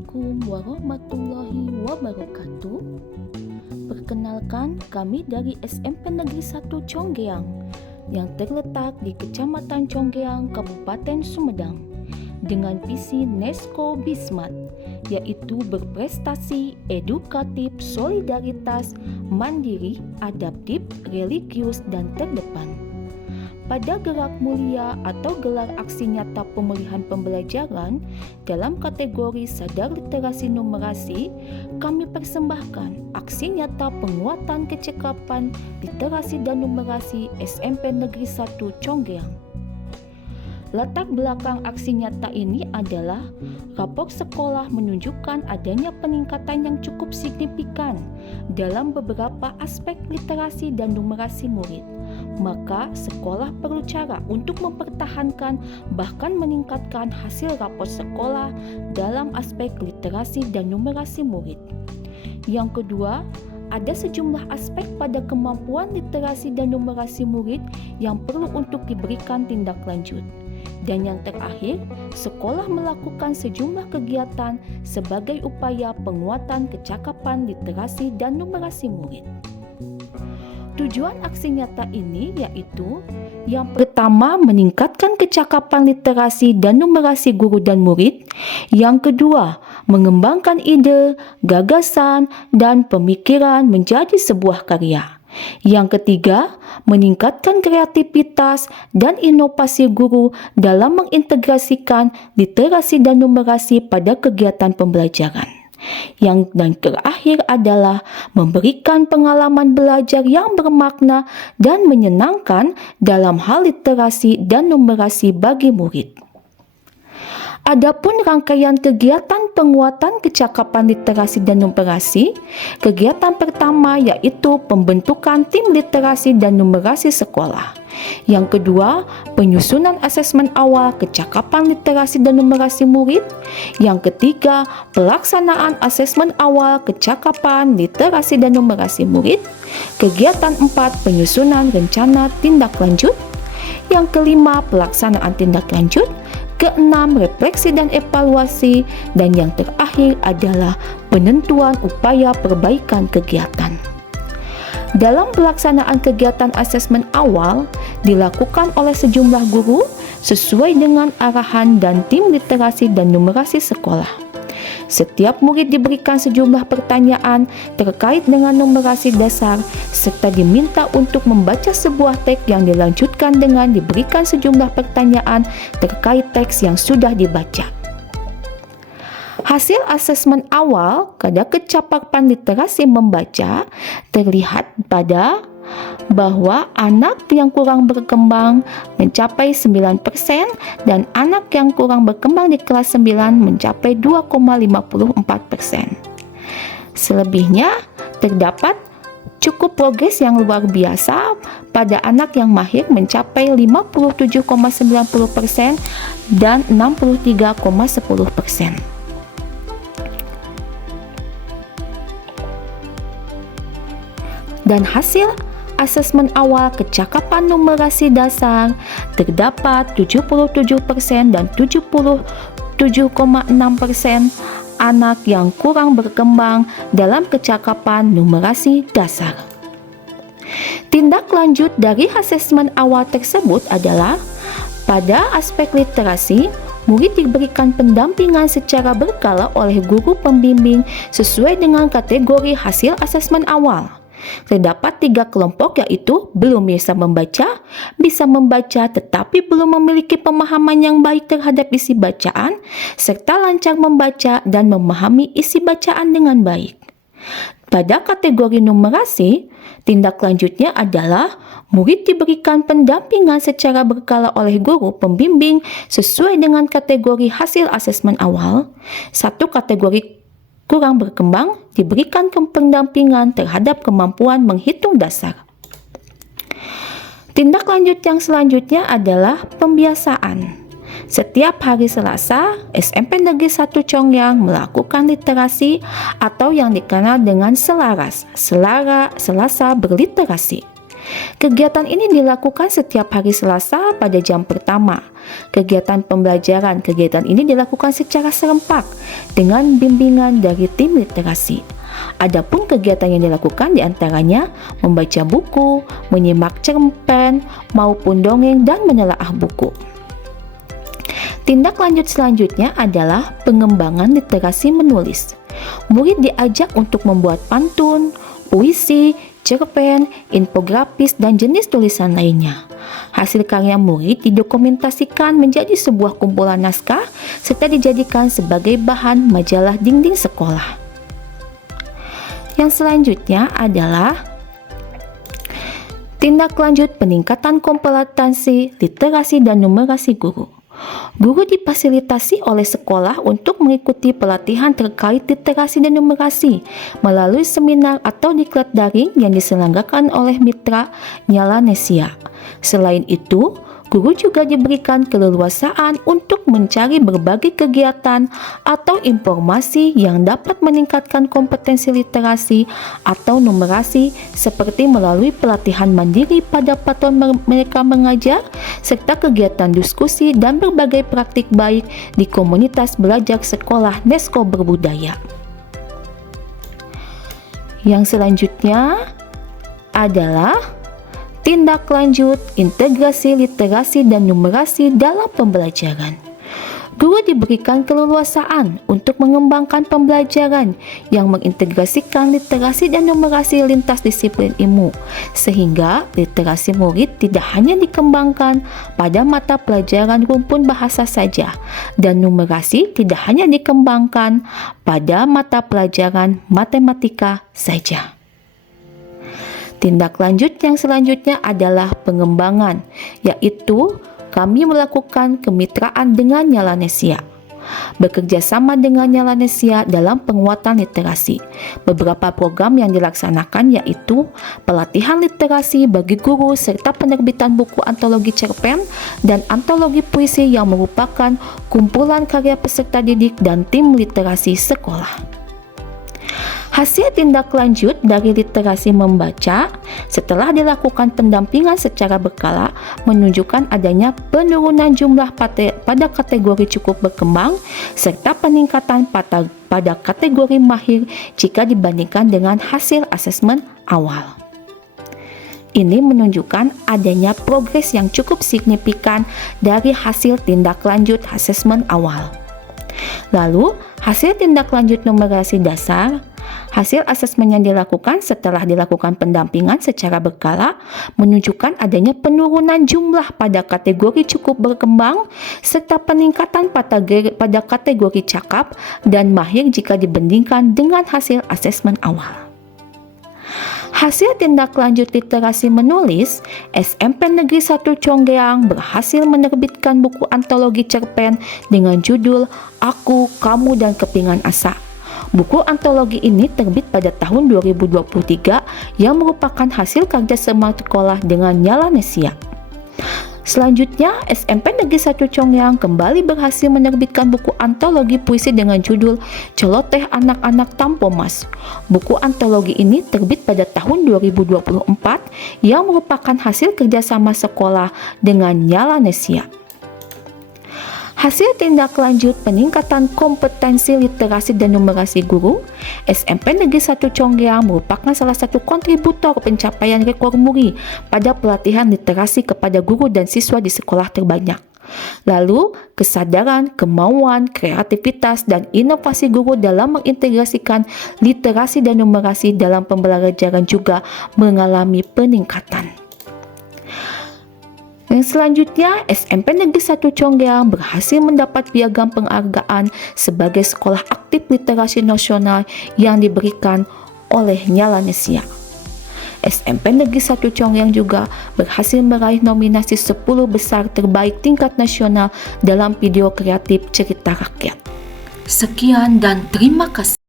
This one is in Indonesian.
Assalamualaikum warahmatullahi wabarakatuh. Perkenalkan, kami dari SMP Negeri 1 Conggeang yang terletak di Kecamatan Conggeang, Kabupaten Sumedang dengan visi NESCO Bismat, yaitu berprestasi, edukatif, solidaritas, mandiri, adaptif, religius, dan terdepan. Pada gerak mulia atau gelar aksi nyata pemulihan pembelajaran dalam kategori sadar literasi numerasi, kami persembahkan aksi nyata penguatan kecekapan literasi dan numerasi SMP Negeri 1 Conggeang. Latar belakang aksi nyata ini adalah rapor sekolah menunjukkan adanya peningkatan yang cukup signifikan dalam beberapa aspek literasi dan numerasi murid. Maka sekolah perlu cara untuk mempertahankan bahkan meningkatkan hasil rapor sekolah dalam aspek literasi dan numerasi murid. Yang kedua, ada sejumlah aspek pada kemampuan literasi dan numerasi murid yang perlu untuk diberikan tindak lanjut. Dan yang terakhir, sekolah melakukan sejumlah kegiatan sebagai upaya penguatan kecakapan literasi dan numerasi murid. Tujuan aksi nyata ini yaitu yang pertama, meningkatkan kecakapan literasi dan numerasi guru dan murid. Yang kedua, mengembangkan ide, gagasan, dan pemikiran menjadi sebuah karya. Yang ketiga, meningkatkan kreativitas dan inovasi guru dalam mengintegrasikan literasi dan numerasi pada kegiatan pembelajaran. Yang terakhir adalah memberikan pengalaman belajar yang bermakna dan menyenangkan dalam hal literasi dan numerasi bagi murid. Adapun rangkaian kegiatan penguatan kecakapan literasi dan numerasi, kegiatan pertama yaitu pembentukan tim literasi dan numerasi sekolah. Yang kedua, penyusunan asesmen awal kecakapan literasi dan numerasi murid. Yang ketiga, pelaksanaan asesmen awal kecakapan literasi dan numerasi murid. Kegiatan 4, penyusunan rencana tindak lanjut. Yang kelima, pelaksanaan tindak lanjut. Keenam, refleksi dan evaluasi. Dan yang terakhir adalah penentuan upaya perbaikan kegiatan. Dalam pelaksanaan kegiatan asesmen awal dilakukan oleh sejumlah guru sesuai dengan arahan dan tim literasi dan numerasi sekolah. Setiap murid diberikan sejumlah pertanyaan terkait dengan numerasi dasar serta diminta untuk membaca sebuah teks yang dilanjutkan dengan diberikan sejumlah pertanyaan terkait teks yang sudah dibaca. Hasil asesmen awal pada kecakapan literasi membaca terlihat pada bahwa anak yang kurang berkembang mencapai 9% dan anak yang kurang berkembang di kelas 9 mencapai 2,54%. Selebihnya terdapat cukup progres yang luar biasa pada anak yang mahir mencapai 57,90% dan 63,10%. Dan hasil asesmen awal kecakapan numerasi dasar terdapat 77% dan 77,6% anak yang kurang berkembang dalam kecakapan numerasi dasar. Tindak lanjut dari asesmen awal tersebut adalah pada aspek literasi, murid diberikan pendampingan secara berkala oleh guru pembimbing sesuai dengan kategori hasil asesmen awal. Terdapat 3 kelompok yaitu belum bisa membaca tetapi belum memiliki pemahaman yang baik terhadap isi bacaan, serta lancar membaca dan memahami isi bacaan dengan baik. Pada kategori numerasi, tindak lanjutnya adalah murid diberikan pendampingan secara berkala oleh guru pembimbing sesuai dengan kategori hasil asesmen awal. Satu kategori kurang berkembang diberikan pendampingan terhadap kemampuan menghitung dasar. Tindak lanjut yang selanjutnya adalah pembiasaan. Setiap hari Selasa, SMP Negeri 1 Conggeang melakukan literasi atau yang dikenal dengan Selasa berliterasi. Kegiatan ini dilakukan setiap hari Selasa pada jam pertama. Kegiatan ini dilakukan secara serempak dengan bimbingan dari tim literasi. Adapun kegiatan yang dilakukan diantaranya membaca buku, menyimak cerpen, maupun dongeng dan menelaah buku. Tindak lanjut selanjutnya adalah pengembangan literasi menulis. Murid diajak untuk membuat pantun, puisi, cerpen, infografis, dan jenis tulisan lainnya. Hasil karya murid didokumentasikan menjadi sebuah kumpulan naskah serta dijadikan sebagai bahan majalah dinding sekolah. Yang selanjutnya adalah tindak lanjut peningkatan kompetensi literasi dan numerasi guru. Guru difasilitasi oleh sekolah untuk mengikuti pelatihan terkait literasi dan numerasi melalui seminar atau diklat daring yang diselenggarakan oleh mitra Nyala Nesia. Selain itu, guru juga diberikan keleluasaan untuk mencari berbagai kegiatan atau informasi yang dapat meningkatkan kompetensi literasi atau numerasi seperti melalui pelatihan mandiri pada patron mereka mengajar serta kegiatan diskusi dan berbagai praktik baik di komunitas belajar sekolah Nesko Berbudaya. Yang selanjutnya adalah tindak lanjut integrasi literasi dan numerasi dalam pembelajaran. Guru diberikan keleluasaan untuk mengembangkan pembelajaran yang mengintegrasikan literasi dan numerasi lintas disiplin ilmu, sehingga literasi murid tidak hanya dikembangkan pada mata pelajaran rumpun bahasa saja, dan numerasi tidak hanya dikembangkan pada mata pelajaran matematika saja. Tindak lanjut yang selanjutnya adalah pengembangan, yaitu kami melakukan kemitraan dengan Nyala Nesia. Bekerja sama dengan Nyala Nesia dalam penguatan literasi. Beberapa program yang dilaksanakan yaitu pelatihan literasi bagi guru serta penerbitan buku antologi cerpen dan antologi puisi yang merupakan kumpulan karya peserta didik dan tim literasi sekolah. Hasil tindak lanjut dari literasi membaca setelah dilakukan pendampingan secara berkala menunjukkan adanya penurunan jumlah pada kategori cukup berkembang serta peningkatan pada kategori mahir jika dibandingkan dengan hasil asesmen awal. Ini menunjukkan adanya progres yang cukup signifikan dari hasil tindak lanjut asesmen awal. Lalu, hasil tindak lanjut numerasi dasar. Hasil asesmen yang dilakukan setelah dilakukan pendampingan secara berkala menunjukkan adanya penurunan jumlah pada kategori cukup berkembang serta peningkatan pada kategori cakap dan mahir jika dibandingkan dengan hasil asesmen awal. Hasil tindak lanjut literasi menulis, SMP Negeri 1 Conggeang berhasil menerbitkan buku antologi cerpen dengan judul Aku, Kamu, dan Kepingan Asa. Buku antologi ini terbit pada tahun 2023 yang merupakan hasil kerja sama sekolah dengan Nyala Nesia. Selanjutnya, SMP Negeri 1 Conggeang kembali berhasil menerbitkan buku antologi puisi dengan judul Celoteh Anak-anak Tampomas. Buku antologi ini terbit pada tahun 2024 yang merupakan hasil kerjasama sekolah dengan Nyala Nesia. Hasil tindak lanjut peningkatan kompetensi literasi dan numerasi guru, SMP Negeri 1 Conggeang merupakan salah satu kontributor pencapaian rekor muri pada pelatihan literasi kepada guru dan siswa di sekolah terbanyak. Lalu, kesadaran, kemauan, kreativitas, dan inovasi guru dalam mengintegrasikan literasi dan numerasi dalam pembelajaran juga mengalami peningkatan. Yang selanjutnya, SMP Negeri 1 Conggeang berhasil mendapat piagam penghargaan sebagai sekolah aktif literasi nasional yang diberikan oleh Nyala Nesia. SMP Negeri 1 Conggeang juga berhasil meraih nominasi 10 besar terbaik tingkat nasional dalam video kreatif cerita rakyat. Sekian dan terima kasih.